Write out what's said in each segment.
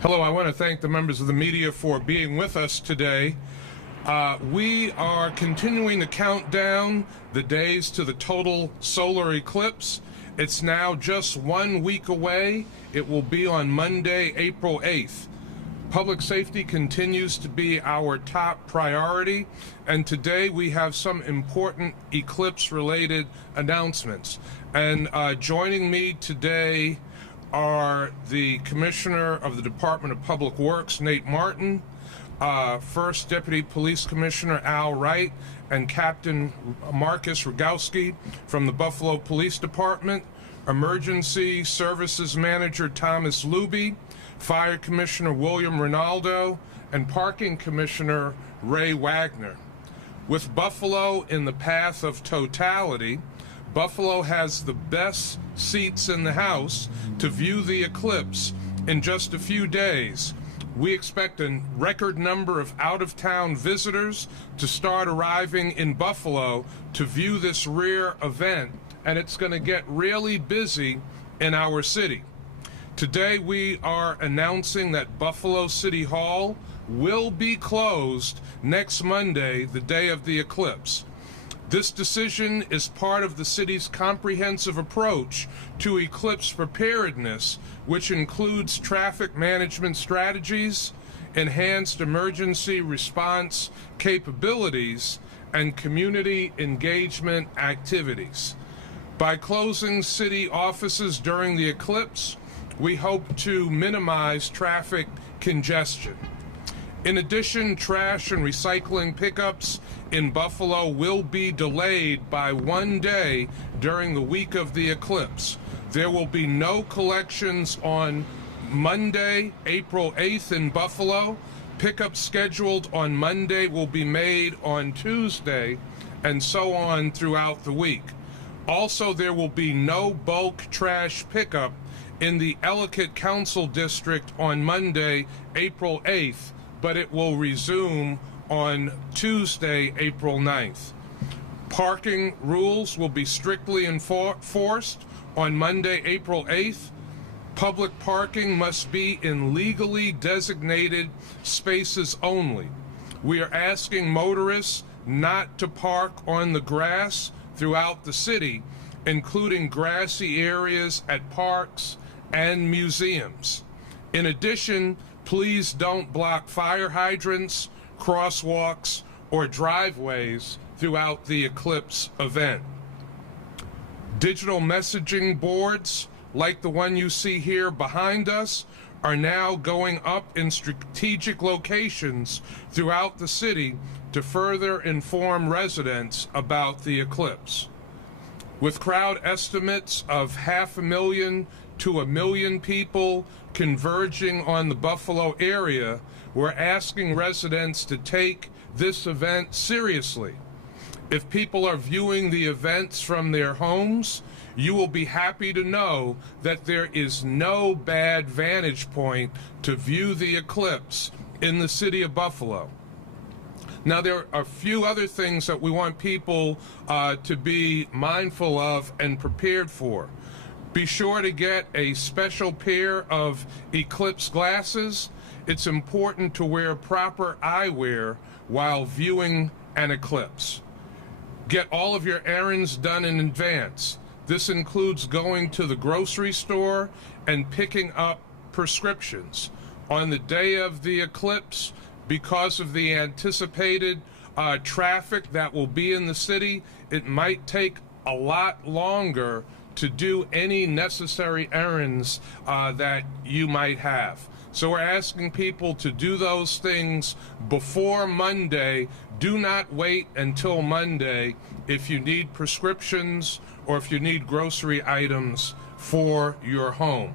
Hello, I want to thank the members of the media for being with us today. We are continuing to count down the days to the total solar eclipse. It's now just 1 week away. It will be on Monday, April 8th. Public safety continues to be our top priority, and today we have some important eclipse-related announcements. And joining me today are the Commissioner of the Department of Public Works, Nate Martin, First Deputy Police Commissioner Al Wright, and Captain Marcus Rogowski from the Buffalo Police Department, Emergency Services Manager Thomas Luby, Fire Commissioner William Rinaldo, and Parking Commissioner Ray Wagner. With Buffalo in the path of totality, Buffalo has the best seats in the house to view the eclipse in just a few days. We expect a record number of out-of-town visitors to start arriving in Buffalo to view this rare event, and it's going to get really busy in our city. Today we are announcing that Buffalo City Hall will be closed next Monday, the day of the eclipse. This decision is part of the city's comprehensive approach to eclipse preparedness, which includes traffic management strategies, enhanced emergency response capabilities, and community engagement activities. By closing city offices during the eclipse, we hope to minimize traffic congestion. In addition, trash and recycling pickups in Buffalo will be delayed by 1 day during the week of the eclipse. There will be no collections on Monday, April 8th in Buffalo. Pickups scheduled on Monday will be made on Tuesday, and so on throughout the week. Also, there will be no bulk trash pickup in the Ellicott Council District on Monday, April 8th, but it will resume on Tuesday, April 9th. Parking rules will be strictly enforced on Monday, April 8th. Public parking must be in legally designated spaces only. We are asking motorists not to park on the grass throughout the city, including grassy areas at parks and museums. In addition, please don't block fire hydrants, crosswalks, or driveways throughout the eclipse event. Digital messaging boards, like the one you see here behind us, are now going up in strategic locations throughout the city to further inform residents about the eclipse. With crowd estimates of 500,000 to 1 million people converging on the Buffalo area, we're asking residents to take this event seriously. If people are viewing the events from their homes, you will be happy to know that there is no bad vantage point to view the eclipse in the city of Buffalo. Now, there are a few other things that we want people to be mindful of and prepared for. Be sure to get a special pair of eclipse glasses. It's important to wear proper eyewear while viewing an eclipse. Get all of your errands done in advance. This includes going to the grocery store and picking up prescriptions. On the day of the eclipse, because of the anticipated traffic that will be in the city, it might take a lot longer to do any necessary errands that you might have. So we're asking people to do those things before Monday. Do not wait until Monday if you need prescriptions or if you need grocery items for your home.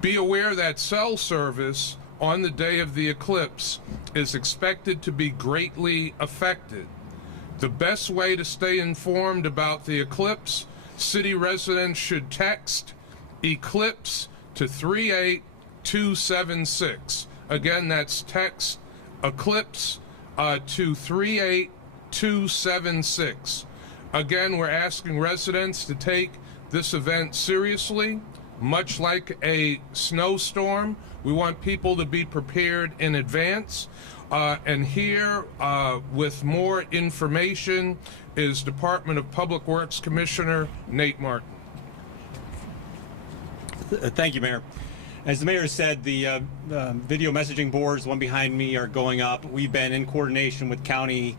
Be aware that cell service on the day of the eclipse is expected to be greatly affected. The best way to stay informed about the eclipse, city residents should text Eclipse to 38276. Again, that's text Eclipse to 38276. Again, we're asking residents to take this event seriously. Much like a snowstorm, We want people to be prepared in advance. And here, with more information, is Department of Public Works Commissioner Nate Martin. Thank you, Mayor. As the mayor said, the video messaging boards, the one behind me, are going up. We've been in coordination with county,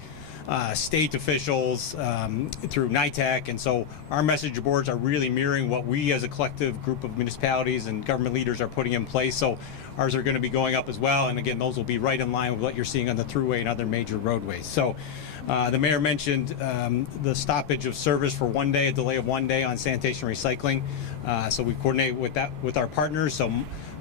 state officials through NITAC, and so our message boards are really mirroring what we as a collective group of municipalities and government leaders are putting in place. So ours are going to be going up as well, and again, those will be right in line with what you're seeing on the thruway and other major roadways. So the mayor mentioned the stoppage of service for 1 day, a delay of 1 day on sanitation and recycling. So we coordinate with that with our partners. So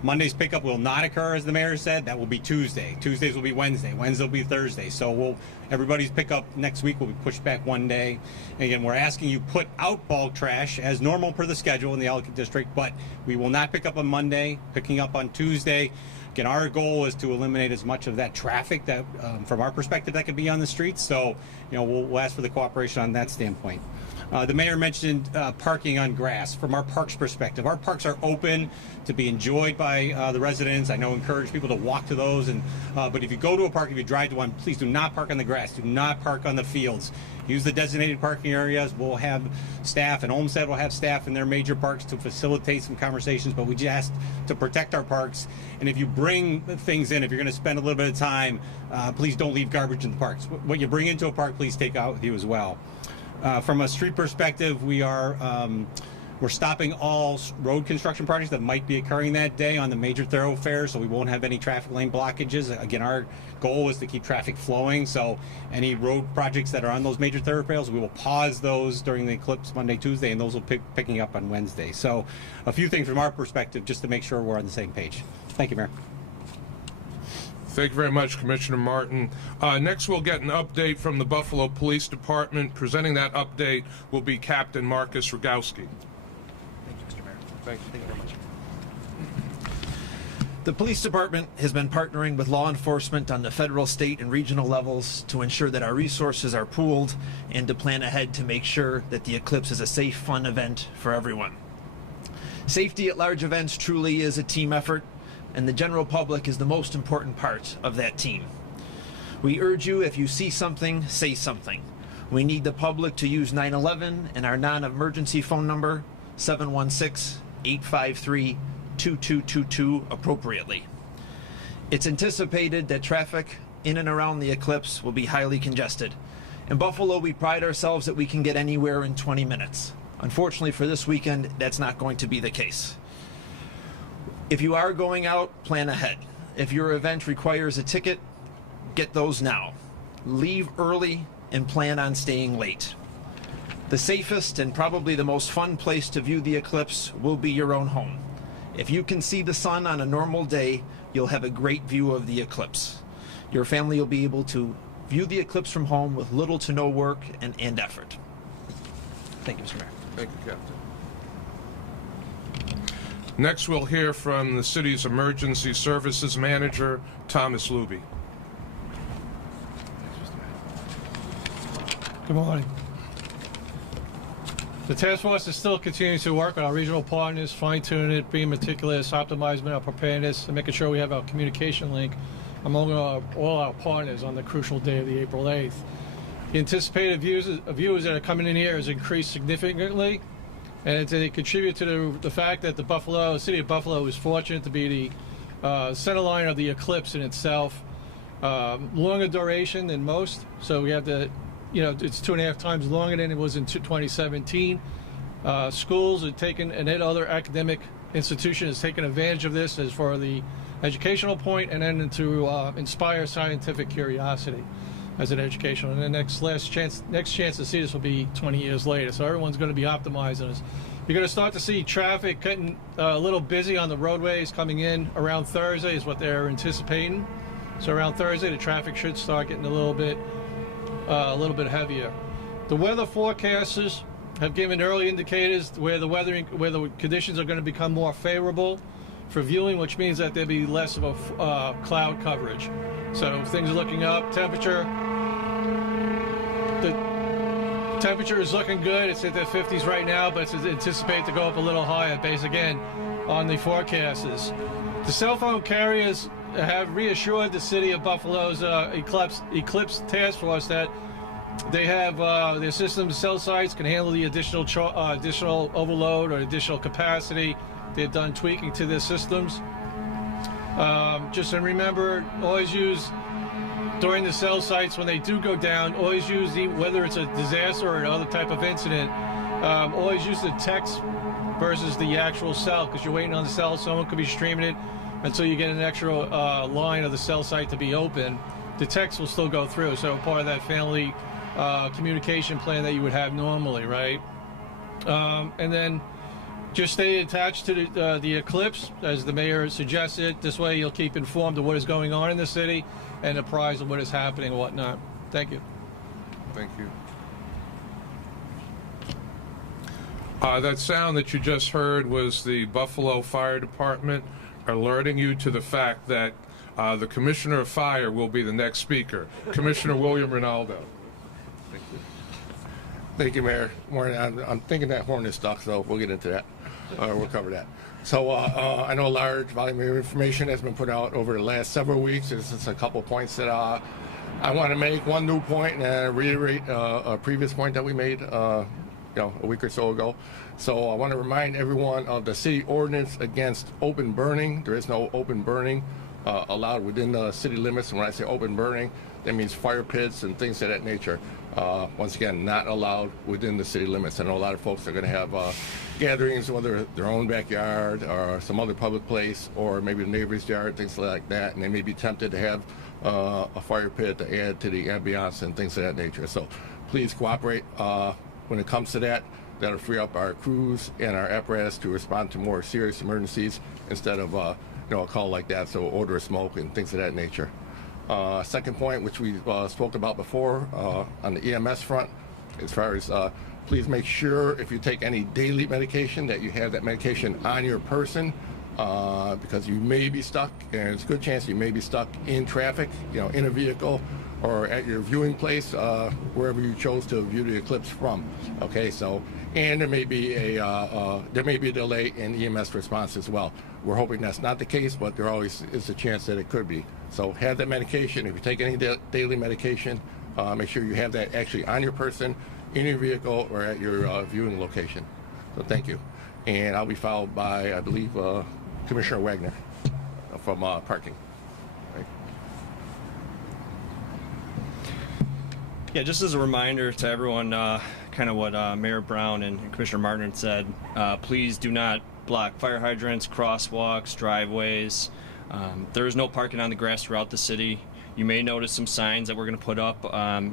Monday's pickup will not occur, as the mayor said. That will be Tuesday. Tuesdays will be Wednesday. Wednesday will be Thursday. So everybody's pickup next week will be pushed back 1 day. And again, we're asking you put out bulk trash as normal per the schedule in the Ellicott District, but we will not pick up on Monday, picking up on Tuesday. Again, our goal is to eliminate as much of that traffic that, from our perspective, that could be on the streets. So, we'll ask for the cooperation on that standpoint. The mayor mentioned parking on grass. From our parks perspective, our parks are open to be enjoyed by the residents. I know encourage people to walk to those, but if you go to a park, if you drive to one, please do not park on the grass. Do not park on the fields. Use the designated parking areas. We'll have staff, and Olmsted will have staff in their major parks to facilitate some conversations, but we just ask to protect our parks. And if you bring things in, if you're going to spend a little bit of time, please don't leave garbage in the parks. What you bring into a park, please take out with you as well. From a street perspective, we're stopping all road construction projects that might be occurring that day on the major thoroughfares, so we won't have any traffic lane blockages. Again, our goal is to keep traffic flowing, so any road projects that are on those major thoroughfares, we will pause those during the eclipse Monday, Tuesday, and those will picking up on Wednesday. So a few things from our perspective just to make sure we're on the same page. Thank you, Mayor. Thank you very much, Commissioner Martin. Next, we'll get an update from the Buffalo Police Department. Presenting that update will be Captain Marcus Rogowski. Thank you, Mr. Mayor. Thank you very much. The police department has been partnering with law enforcement on the federal, state, and regional levels to ensure that our resources are pooled and to plan ahead to make sure that the Eclipse is a safe, fun event for everyone. Safety at large events truly is a team effort, and the general public is the most important part of that team. We urge you, if you see something, say something. We need the public to use 911 and our non-emergency phone number, 716-853-2222, appropriately. It's anticipated that traffic in and around the Eclipse will be highly congested. In Buffalo, we pride ourselves that we can get anywhere in 20 minutes. Unfortunately for this weekend, that's not going to be the case. If you are going out, plan ahead. If your event requires a ticket, get those now. Leave early and plan on staying late. The safest and probably the most fun place to view the eclipse will be your own home. If you can see the sun on a normal day, you'll have a great view of the eclipse. Your family will be able to view the eclipse from home with little to no work and effort. Thank you, Mr. Mayor. Thank you, Captain. Next, we'll hear from the city's Emergency Services Manager, Thomas Luby. Good morning. The task force is still continuing to work with our regional partners, fine-tuning it, being meticulous, optimizing our preparedness, and making sure we have our communication link among all our partners on the crucial day of the April 8th. The anticipated viewers that are coming in here has increased significantly, and they contribute to the fact that the city of Buffalo is fortunate to be the center line of the eclipse in itself. Longer duration than most, so we have the, it's 2.5 times longer than it was in 2017. Schools are taking, and other academic institutions have taken advantage of this as for the educational point, and then to inspire scientific curiosity as an educational. And the next chance to see this will be 20 years later. So everyone's going to be optimizing this. You're going to start to see traffic getting a little busy on the roadways coming in around Thursday is what they're anticipating. So around Thursday, the traffic should start getting a little bit heavier. The weather forecasters have given early indicators where the conditions are going to become more favorable for viewing, which means that there'll be less of a cloud coverage. So things are looking up. The temperature is looking good. It's at the 50s right now, but it's anticipated to go up a little higher based again on the forecasters. The cell phone carriers have reassured the city of Buffalo's Eclipse task force that they have their systems, cell sites can handle the additional overload or additional capacity. They've done tweaking to their systems. Just remember, always use during the cell sites when they do go down. Always use whether it's a disaster or another type of incident. Always use the text versus the actual cell, because you're waiting on the cell. Someone could be streaming it until you get an extra line of the cell site to be open. The text will still go through, so part of that family communication plan that you would have normally, right? And then just stay attached to the Eclipse, as the mayor suggested. This way you'll keep informed of what is going on in the city and apprised of what is happening and whatnot. Thank you. Thank you. That sound that you just heard was the Buffalo Fire Department alerting you to the fact that the Commissioner of Fire will be the next speaker, Commissioner William Ronaldo. Thank you. Thank you, Mayor. Morning. I'm thinking that horn is stuck, so we'll get into that. We'll cover that. So I know a large volume of information has been put out over the last several weeks. There's just a couple points that I want to make. One new point and reiterate a previous point that we made a week or so ago. So I want to remind everyone of the city ordinance against open burning. There is no open burning allowed within the city limits. And when I say open burning, that means fire pits and things of that nature. Once again, not allowed within the city limits. I know a lot of folks are going to have gatherings, whether their own backyard or some other public place, or maybe the neighbor's yard, things like that, and they may be tempted to have a fire pit to add to the ambiance and things of that nature. So please cooperate when it comes to that. That'll free up our crews and our apparatus to respond to more serious emergencies instead of a call like that, so odor of smoke and things of that nature. Second point, which we spoke about before on the EMS front, as far as please make sure if you take any daily medication that you have that medication on your person, because you may be stuck, and there's a good chance you may be stuck in traffic, in a vehicle or at your viewing place, wherever you chose to view the eclipse from. Okay, so, and there may be a delay in EMS response as well. We're hoping that's not the case, but there always is a chance that it could be. So have that medication. If you take any daily medication, make sure you have that actually on your person, in your vehicle, or at your viewing location. So thank you. And I'll be followed by, I believe, Commissioner Wagner from parking. Right. Yeah, just as a reminder to everyone, kind of what Mayor Brown and Commissioner Martin said, please do not block fire hydrants, crosswalks, driveways. There is no parking on the grass throughout the city. You may notice some signs that we're going to put up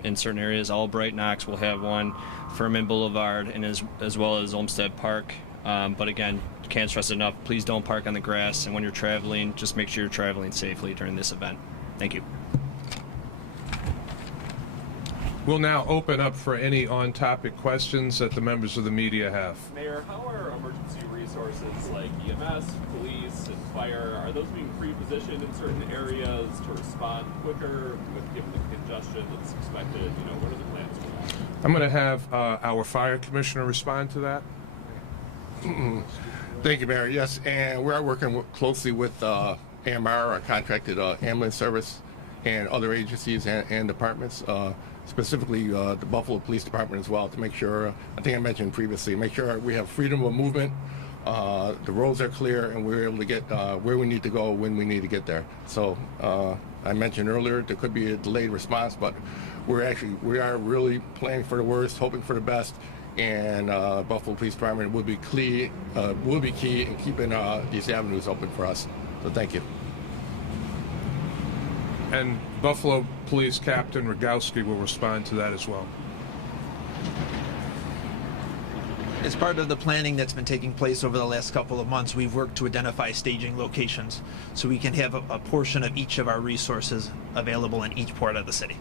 in certain areas. Albright Knox will have one, Furman Boulevard, and as well as Olmsted Park. But again, can't stress enough, please don't park on the grass, and when you're traveling, just make sure you're traveling safely during this event. Thank you. We'll now open up for any on-topic questions that the members of the media have. Mayor, how are emergency resources like EMS, police, and fire, are those being pre-positioned in certain areas to respond quicker given the congestion that's expected? What are the plans for that? I'm going to have our fire commissioner respond to that. Thank you, Mayor. Yes, and we are working closely with AMR, our contracted ambulance service, and other agencies and departments, specifically the Buffalo Police Department as well, to make sure, I think I mentioned previously, make sure we have freedom of movement, the roads are clear, and we're able to get where we need to go when we need to get there. So I mentioned earlier there could be a delayed response, but we are really planning for the worst, hoping for the best, and Buffalo Police Department will be key in keeping these avenues open for us. So thank you. And Buffalo Police Captain Rogowski will respond to that as well. As part of the planning that's been taking place over the last couple of months, we've worked to identify staging locations so we can have a portion of each of our resources available in each part of the city.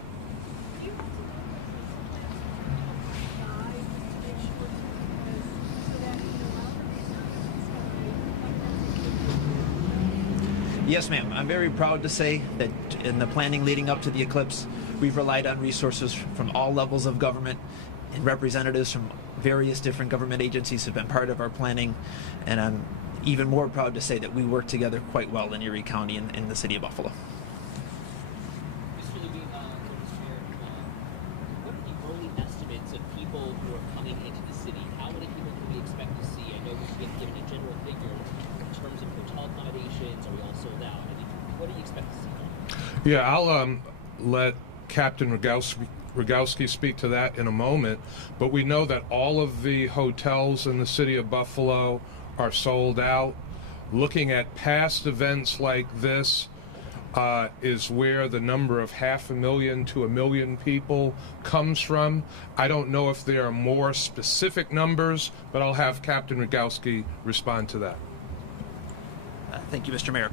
Yes, ma'am. I'm very proud to say that in the planning leading up to the eclipse, we've relied on resources from all levels of government, and representatives from various different government agencies have been part of our planning, and I'm even more proud to say that we work together quite well in Erie County and in the city of Buffalo. Mr. Levine, Mr. Mayor, what are the early estimates of people who are coming into the city? How many people can we expect to see? I know we've been given a general figure in terms of hotel accommodations. Are we all sold out? I mean, what do you expect to see? Yeah, I'll let Captain Rogowski speak to that in a moment, but we know that all of the hotels in the city of Buffalo are sold out. Looking at past events like this is where the number of 500,000 to 1 million people comes from. I don't know if there are more specific numbers, but I'll have Captain Rogowski respond to that. Thank you, Mr. Mayor.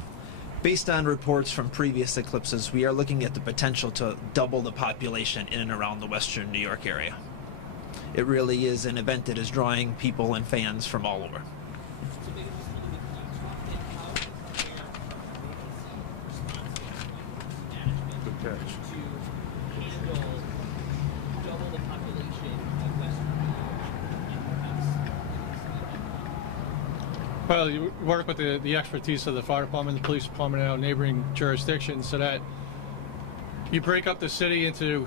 Based on reports from previous eclipses, we are looking at the potential to double the population in and around the western New York area. It really is an event that is drawing people and fans from all over. So maybe just a little bit, can you talk in how does the mayor management Good catch. to handle double the population of western New York and perhaps Well, you work with the expertise of the fire department, the police department, and our neighboring jurisdictions, so that you break up the city into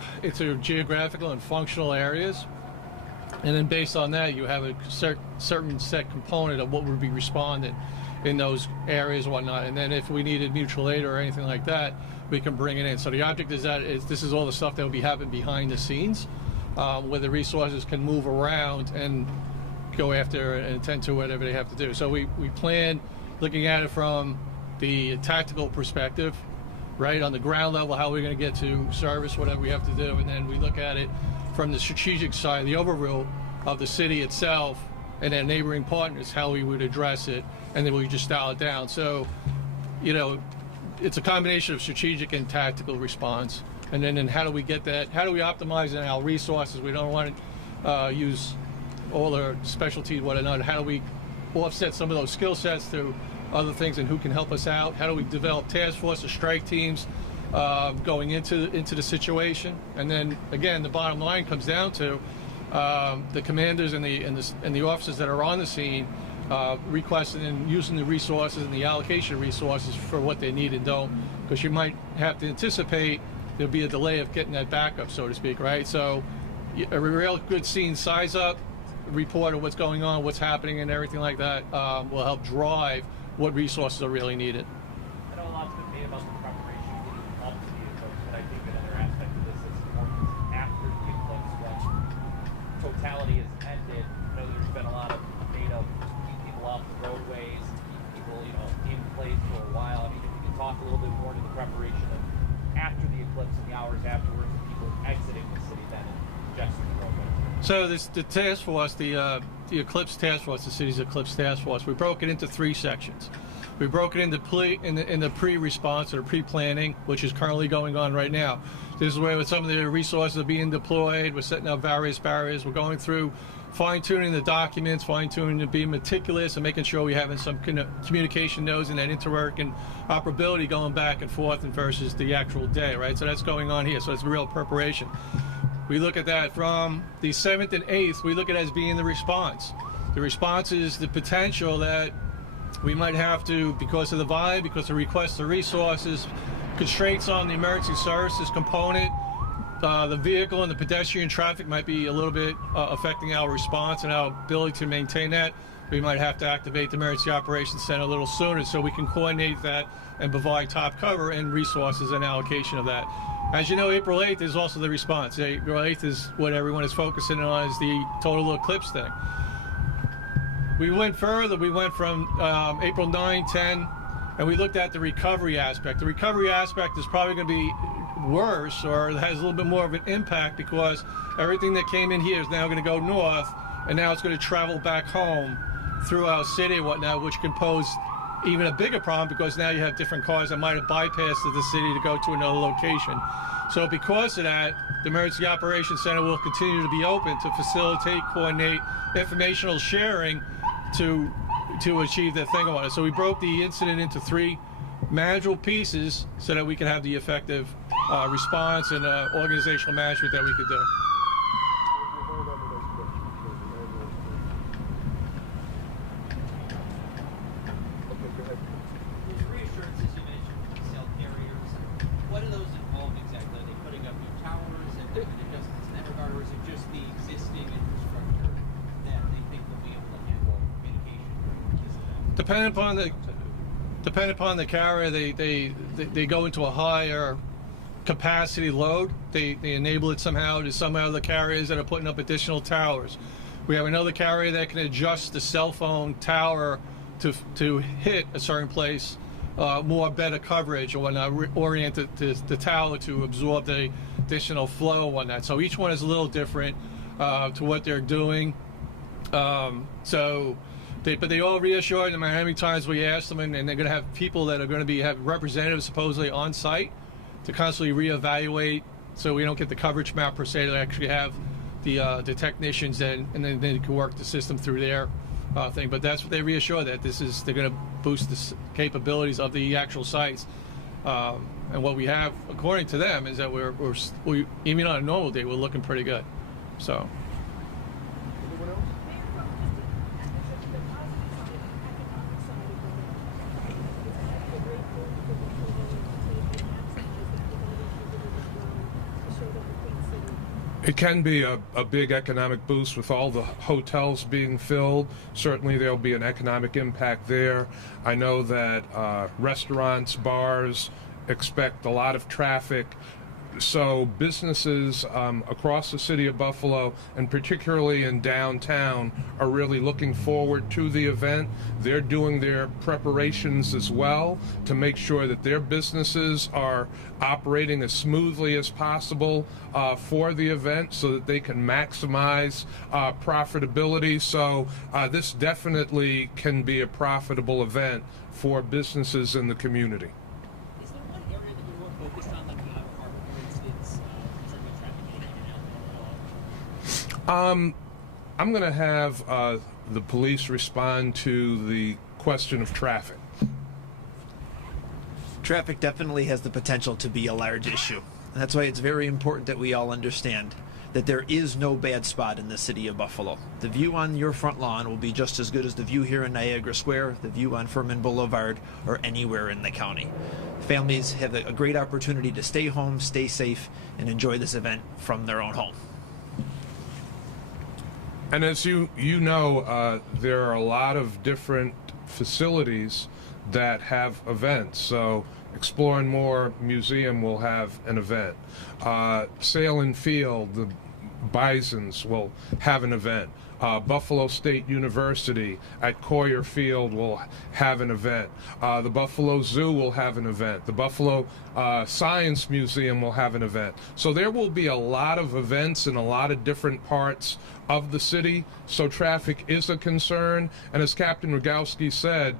geographical and functional areas, and then based on that, you have a certain set component of what would be responded in those areas and whatnot. And then if we needed mutual aid or anything like that, we can bring it in. So the object is that this is all the stuff that will be happening behind the scenes, where the resources can move around and go after and attend to whatever they have to do. So we plan looking at it from the tactical perspective, right, on the ground level, how we're going to get to service whatever we have to do, and then we look at it from the strategic side, the overview of the city itself and then neighboring partners, how we would address it, and then we just dial it down. So, you know, it's a combination of strategic and tactical response. And then how do we get that? How do we optimize in our resources? We don't want to use all our specialties, whatnot. How do we offset some of those skill sets through other things, and who can help us out? How do we develop task force or strike teams going into the situation? And then again, the bottom line comes down to the commanders and the officers that are on the scene requesting and using the resources and the allocation of resources for what they need and don't, because you might have to anticipate there'll be a delay of getting that backup, so to speak, right? So a real good scene size up report of what's going on, what's happening, and everything like that will help drive what resources are really needed. I know a lot's been made about the preparation leading up to the eclipse, but I think another aspect of this is important after the eclipse, when totality is ended. I know there's been a lot of debate of keep people off the roadways, keep people, in place for a while. I mean, if you can talk a little bit more to the preparation of after the eclipse and the hours afterwards, and people exiting the city then and congesting the roadways. So the task force, the Eclipse task force, the city's Eclipse task force, we broke it into 3 sections. We broke it into in the pre-response or pre-planning, which is currently going on right now. This is where some of the resources are being deployed. We're setting up various barriers. We're going through fine-tuning the documents, fine-tuning and being meticulous, and making sure we're having some communication nodes and that interwork and operability going back and forth and versus the actual day, right? So that's going on here. So it's real preparation. We look at that from the 7th and 8th, we look at it as being the response. The response is the potential that we might have to, because of the vibe, because of requests of resources, constraints on the emergency services component, the vehicle and the pedestrian traffic might be a little bit affecting our response and our ability to maintain that. We might have to activate the Emergency Operations Center a little sooner so we can coordinate that and provide top cover and resources and allocation of that. As you know, April 8th is also the response. April 8th is what everyone is focusing on, is the total eclipse thing. We went further. We went from April 9, 10, and we looked at the recovery aspect. The recovery aspect is probably going to be worse, or has a little bit more of an impact, because everything that came in here is now going to go north, and now it's going to travel back home through our city and whatnot, which can pose even a bigger problem, because now you have different cars that might have bypassed the city to go to another location. So because of that, the Emergency Operations Center will continue to be open to facilitate, coordinate informational sharing to achieve that thing on it. So we broke the incident into 3 manageable pieces so that we can have the effective response and organizational management that we could do. do those involve exactly? Are they putting up new towers and doing adjustments in that regard, or is it just the existing infrastructure that they think will be able to handle communication during this event? Depending upon the carrier, they go into a higher capacity load. They enable it somehow. There's some other carriers that are putting up additional towers. We have another carrier that can adjust the cell phone tower to hit a certain place, more better coverage, or whatnot, orient the tower to absorb the additional flow and whatnot. So each one is a little different to what they're doing. But they all reassured, no matter how many times we asked them, and they're going to have people that are going to have representatives supposedly on site to constantly reevaluate, so we don't get the coverage map per se. They actually have the technicians and then they can work the system through their thing. But that's what they reassure, that they're going to boost the capabilities of the actual sites. And what we have, according to them, is that we even on a normal day, we're looking pretty good. So. It can be a big economic boost with all the hotels being filled. Certainly there'll be an economic impact there. I know that restaurants, bars expect a lot of traffic. So businesses across the city of Buffalo, and particularly in downtown, are really looking forward to the event. They're doing their preparations as well to make sure that their businesses are operating as smoothly as possible for the event, so that they can maximize profitability. So this definitely can be a profitable event for businesses in the community. Is there one area that you're more focused on, like the Outer Harbor, for instance, concerning with traffic getting in and out? I'm going to have the police respond to the question of traffic. Traffic definitely has the potential to be a large issue. That's why it's very important that we all understand that there is no bad spot in the city of Buffalo. The view on your front lawn will be just as good as the view here in Niagara Square, the view on Furman Boulevard, or anywhere in the county. Families have a great opportunity to stay home, stay safe, and enjoy this event from their own home. And as you know, there are a lot of different facilities that have events. So Explore and More Museum will have an event. Sail and Field, the Bisons, will have an event. Buffalo State University at Coyer Field will have an event. The Buffalo Zoo will have an event. The Buffalo Science Museum will have an event. So there will be a lot of events in a lot of different parts of the city. So traffic is a concern. And as Captain Rogowski said,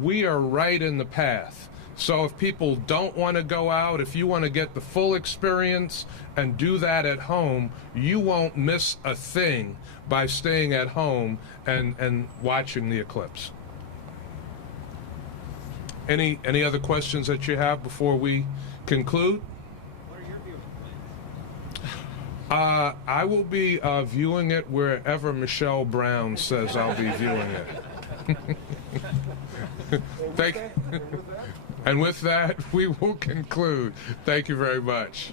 we are right in the path. So if people don't want to go out, if you want to get the full experience and do that at home, you won't miss a thing by staying at home and watching the eclipse. Any other questions that you have before we conclude? What are your viewing plans? I will be viewing it wherever Michelle Brown says I'll be viewing it. Thank you. And with that, we will conclude. Thank you very much.